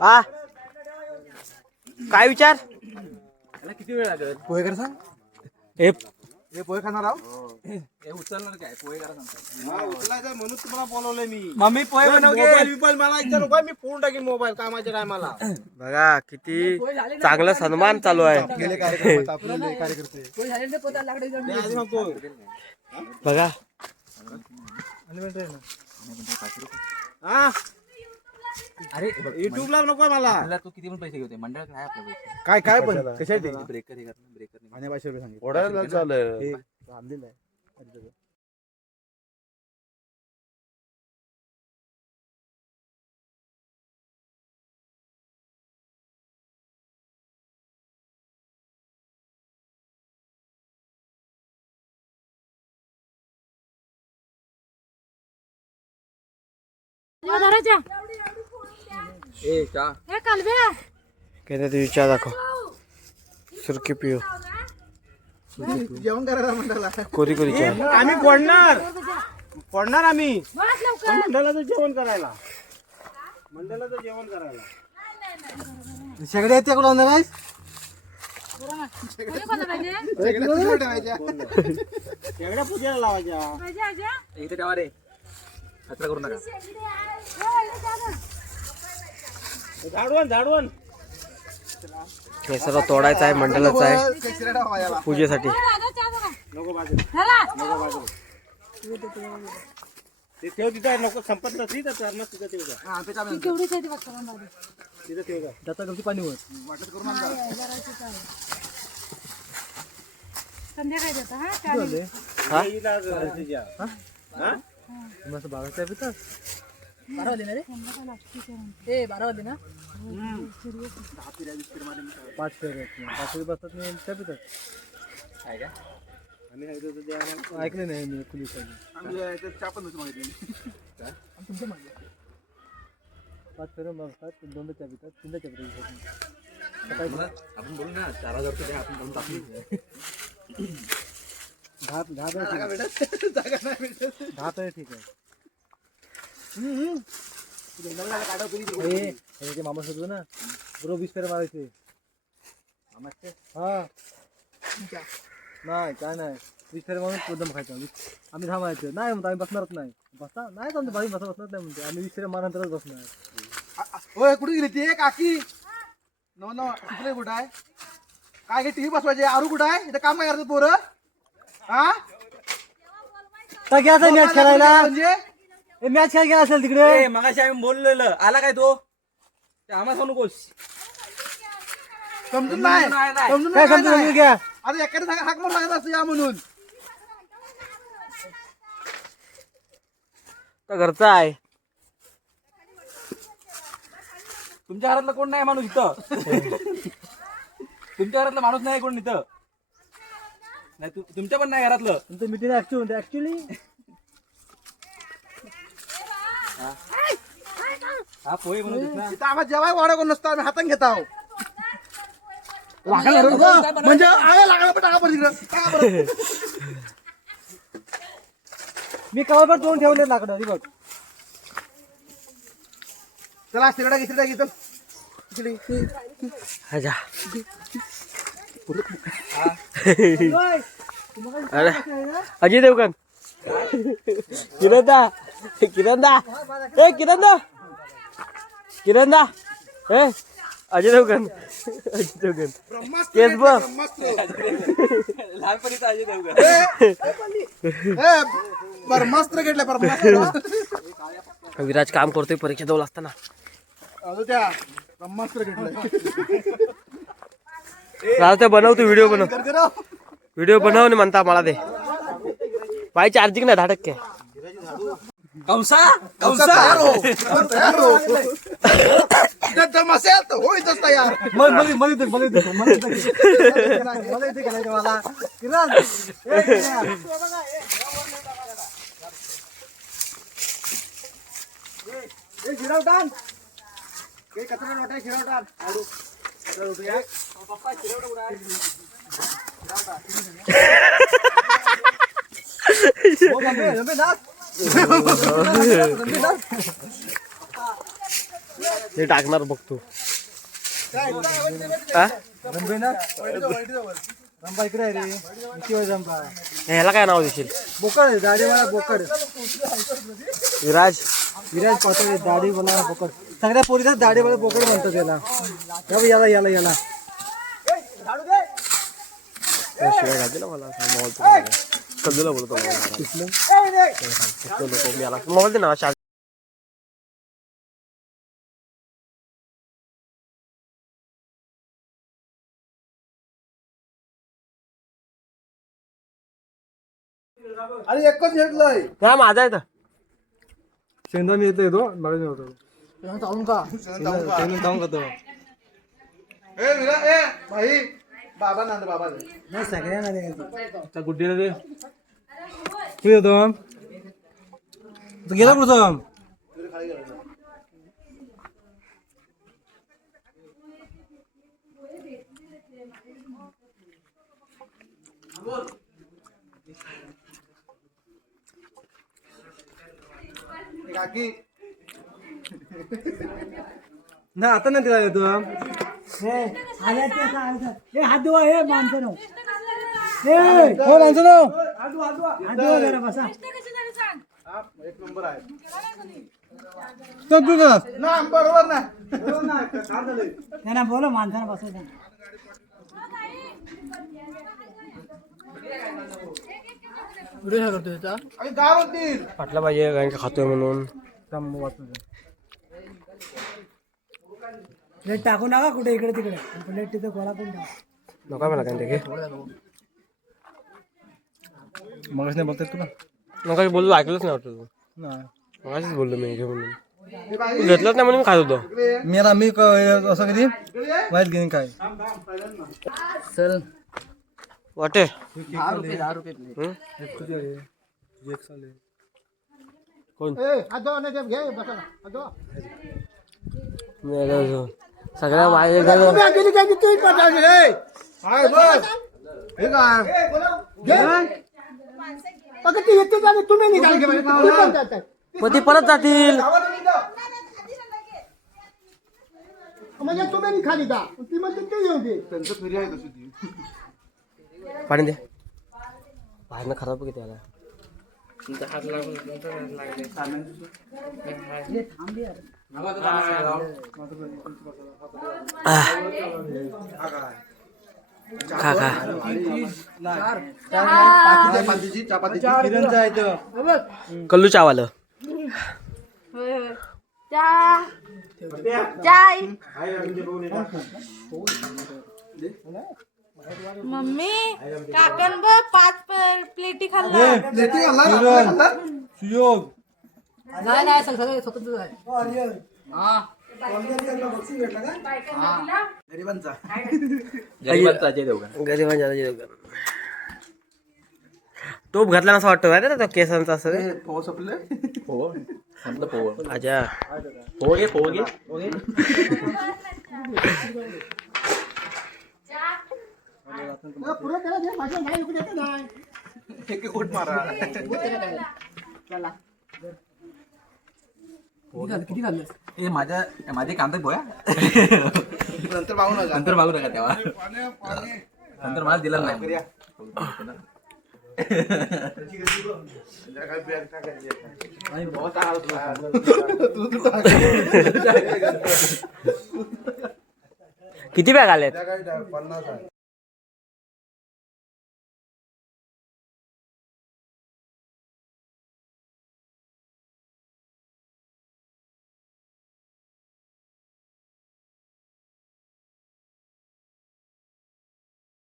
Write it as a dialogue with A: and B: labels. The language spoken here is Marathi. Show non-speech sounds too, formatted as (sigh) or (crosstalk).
A: हा. काय विचार?
B: किती वेळ लागेल?
C: पोहे कर सांग.
A: हे
C: हे पोहे खाणार आहो.
B: हे उचलणार काय? पोहे करा सांगतो
C: उचलायचं म्हणून तुम्हाला बोलवलंय मी.
B: मम्मी पोहे
C: मोबाईल बिबाईल मला नको मी फोन टाकीन मोबाईल कामाच्या टायमाला.
A: बघा किती चांगला सन्मान चालू आहे.
C: गेले कार्यक्रम आपले कार्यकर्ते.
A: बघा.
C: हा?
B: अरे
C: युट्यूबला नको मला.
B: मला तू किती पण पैसे नाही आपले पैसे?
C: काय काय पण? कशासाठी
B: ब्रेकर हे करणार ब्रेकर
C: आणि पाचशे रुपये सांगितले.
D: ओढायला चालेल
C: हे आणलेलं आहे.
B: ए चहा
E: हे कालव्या
A: केले ते विचार दाखव. सुरकी पिऊ.
C: जेवण करायला मंडळाला
A: कोरी कोरी चहा.
C: आम्ही पडणार. पडणार आम्ही.
E: बस लवकर.
C: मंडळाचं जेवण करायला. मंडळाचं जेवण करायला. सगळे येते कुठं
E: पाहिजे?
C: सगळ्या पूजेला लावायच्या?
B: इथे ठेवा रे. कचरा करू नका.
E: हो.
C: झाडवण झाडवण
A: हे सर्व तोडायचं आहे मंडळाचं आहे. पूजेसाठी.
C: नको बाजू
E: धरा.
C: नको बाजू ते ठेव तिथं नको संपत नसली तर तिथं
E: केवढीच आहे ती.
C: तिथं. जाता पाणी वर. वाटत करून.
E: संध्याकाळी देता हा? चहा दे.
A: हा?
C: हिला घालायचं ज्या. हा?
E: संध्याकाळी लागते चहा.
C: पाच फेऱ्या पाच फेरी बसतात नाही त्या पितात
B: काय का
C: आम्ही ऐकलं नाही मी पोलीस पाच फेऱ्या बसतात दोन चहा पितात तीनदा चहा पितात
B: आपण बोलू ना चार हजार रुपये आपण
C: दहा दहा दहा ठीक आहे ए, हे ते मामा होतो ना बरोबर वीस फेऱ्या मारायचे हा नाही काय नाही वीस फेऱ्या मारून एकदम खायचं वीस- आम्ही थांबायचं नाही म्हणतो आम्ही बसणारच नाही बसता नाही आमच्या बाई बसा बसणार नाही म्हणते आम्ही वीस फेऱ्या मारनंतरच बसणार
F: होय कुठे गेली ती काकी नो नो इकडे कुठं आहे काय हे टीव्ही बसवायचे आरू कुठं आहे इथं काम काय करतात पोरं हा
C: तर घ्यायचं मॅच खेळायला
F: म्हणजे
C: हे मॅच खेळ घ्या असेल तिकडे?
B: ए मगाशी आम्ही बोललेलं. आला काय तो? ते आम्हाला सांगू नकोस.
F: समजून नाही.
B: नाही, नाही.
F: समजून
C: काय
F: नाही,
C: समजून
F: नाही.
C: घ्या.
F: आता एखादी सांगा हाक मारून सांगत असतो या म्हणून.
A: तर घरचा आहे.
B: तुमच्या घरातलं कोण नाही माणूस इथं? तुमच्या घरातलं माणूस नाही कोण इथं? नाही तु- तुमच्या पण नाही घरातलं.
C: तुमचं मिटिंग ऍक्च्युअली ऍक्च्युली
B: हा पोहे म्हणून ना.
F: इथं आम्हाला जेवाय वाडा कोण नसतो आम्ही हातात घेत आहोत. लागला रे. म्हणजे आळे लागला पण टाका बरं तिकडं. टाका बरं. (laughs)
C: मी कवर पण तोंड ठेवले लाकडं हे बघ.
F: चला शिरडा घे शिरडा घे चल. इकडे.
A: अच्छा अरे. अजय देवगण. (laughs) किरणदा किरणदा ए किरणदा किरणदा ए अजय देवगण अजय
F: ब्रह्मास्त्र
A: केस बघ
B: लहानपणीच अजय
F: ब्रह्मास्त्र
A: विराज काम करतोय परीक्षा जवळ असताना
F: अजून त्या ब्रह्मास्त्र घेतलं
A: राहू ते बनवतो व्हिडिओ बनव व्हिडिओ बनव म्हणता मला दे. माझी चार्जिंग नाही दहा टक्के
B: कंसा
F: तयार हो तयार हो इथं दम असेल तर हो इथंच तयार
C: मला मला मला इथे मला इथे मला इथे. मला इथे घालायचं मला किरण ए, किरण.
F: ए कचरा लोटा शिरवटान आडू चल उठू या.
C: हो, मम्मी, मम्मी, नाच. हे
A: ते. टाकणार बघतो ह्याला काय नाव देशील?
C: बोकड आहे दाढीवाला बोकड
A: विराज.
C: विराज पाटील दाढीवाला बोकड सगळ्या पोरीचा दाढीवाला बोकड म्हणतात त्याला याला याला याला
A: शिवाय कजूला बोलतो मोबाईल दे ना शा-
F: अरे एकच घेतलंय.
A: हा माझा आहे तर.
C: शेंदा मी येतो येतो मला मी होतो शेंदा खाऊन खातो.
F: ए विरा ए भाई. बाबा नांद बाबा दे.
C: नाही सगळ्यांना द्यायचं
B: त्या गुड्डीला दे.
C: तू येतो तू. गेला कुठं?
F: काकी.
C: नाही आता नाही तिला येतो.
E: हात धुवा हे माणसं नो
C: हो माणसं ना
F: हा, एक नंबर आहे.
C: चल तू का
F: ना बरोबर ना
E: त्यांना बोलो माणसानं बसायचं व्हिडिओ करतो त्याचा
F: आणि गाव होतील
A: फाटला पाहिजे कारण की खातोय म्हणून.
E: प्लेट टाकू नका कुठे इकडे तिकडे. प्लेट तिथे गोळा करून टाका.
A: नको मला काय ते
C: मगच नाही बघतात तुला?
A: मग बोललो ऐकलंच नाही वाटतं तू
C: नाही.
A: मगाशीच बोललो मी घे म्हणून. तू घेतलंच नाही म्हणून मी खात होतो.
C: मी आता मी क- असं कधी वाईट घेईन काय?
A: वाटे
E: दहा रुपये दहा रुपये
A: हं? कोण मी आता जो- सगळ्या माझ्या घरी-
F: हाय बस. हे काय?
A: मग ते परत जातील.
F: म्हणजे तुम्ही खाली दा ती म्हणते ते येऊ दे. त्यांचं फ्री आहे तशी ती?
A: पाणी दे. बाहेरनं खराब किती आला खा खा. कल्लू चावालं.
D: मम्मी काकन ब पाच प्लेटी खाल्ला.
F: लेटी घालणार आपल्या घालणार?
C: सुयोग
E: नाही नाही सगळं स्वतंत्र आहे.
F: गरिबांचा
A: गरिबांच्या हाताची दुकान. टोप घातला असं वाटतं ना तो केसांचा असं रे.
F: हो सपले
A: अच्छा
F: एक एक कोट मारा.
E: किती खाल्लं
B: हे माझ्या माझे कांदा पोया.
F: नंतर पाहू नका.
B: नंतर मागू नका तेव्हा.
F: पाणी पाणी
B: नंतर मला दिला नाही. (laughs)
A: किती बॅग आल्यात
F: पन्नास